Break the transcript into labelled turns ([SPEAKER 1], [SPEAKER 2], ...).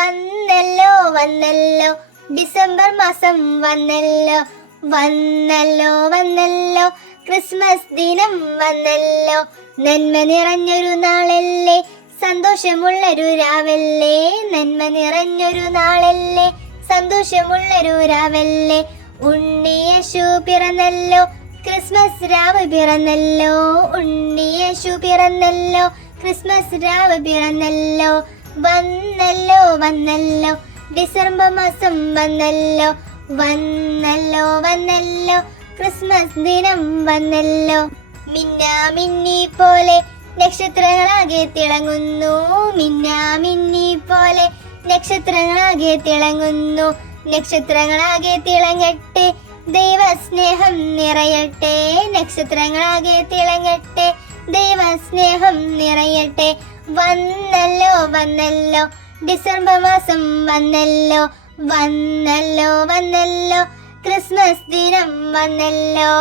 [SPEAKER 1] വന്നല്ലോ വന്നല്ലോ. ഡിസംബർ മാസം വന്നല്ലോ വന്നല്ലോ വന്നല്ലോ. ക്രിസ്മസ് ദിനം വന്നല്ലോ. നന്മ നിറഞ്ഞൊരു നാളല്ലേ സന്തോഷമുള്ളൊരു രാവല്ലേ. നന്മ നിറഞ്ഞൊരു നാളല്ലേ സന്തോഷമുള്ളൊരു രാവല്ലേ. ഉണ്ണിയേശു പിറന്നല്ലോ ക്രിസ്മസ് രാവ് പിറന്നല്ലോ. ഉണ്ണിയേശു പിറന്നല്ലോ ക്രിസ്മസ് രാവ് പിറന്നല്ലോ. വന്നല്ലോ വന്നല്ലോ. ഡിസംബർ മാസം വന്നല്ലോ. വന്നല്ലോ വന്നല്ലോ. ക്രിസ്മസ് ദിനം വന്നല്ലോ. മിന്ന മിന്നി പോലെ നക്ഷത്രങ്ങളാകെ തിളങ്ങുന്നു. മിന്ന മിന്നി പോലെ നക്ഷത്രങ്ങളാകെ തിളങ്ങുന്നു. നക്ഷത്രങ്ങളാകെ തിളങ്ങട്ടെ. ദൈവസ്നേഹം നിറയട്ടെ. നക്ഷത്രങ്ങളാകെ തിളങ്ങട്ടെ. ദൈവസ്നേഹം നിറയട്ടെ. വന്നല്ലോ വന്നല്ലോ. ഡിസംബർ മാസം വന്നല്ലോ വന്നല്ലോ വന്നല്ലോ. ക്രിസ്മസ് ദിനം വന്നല്ലോ.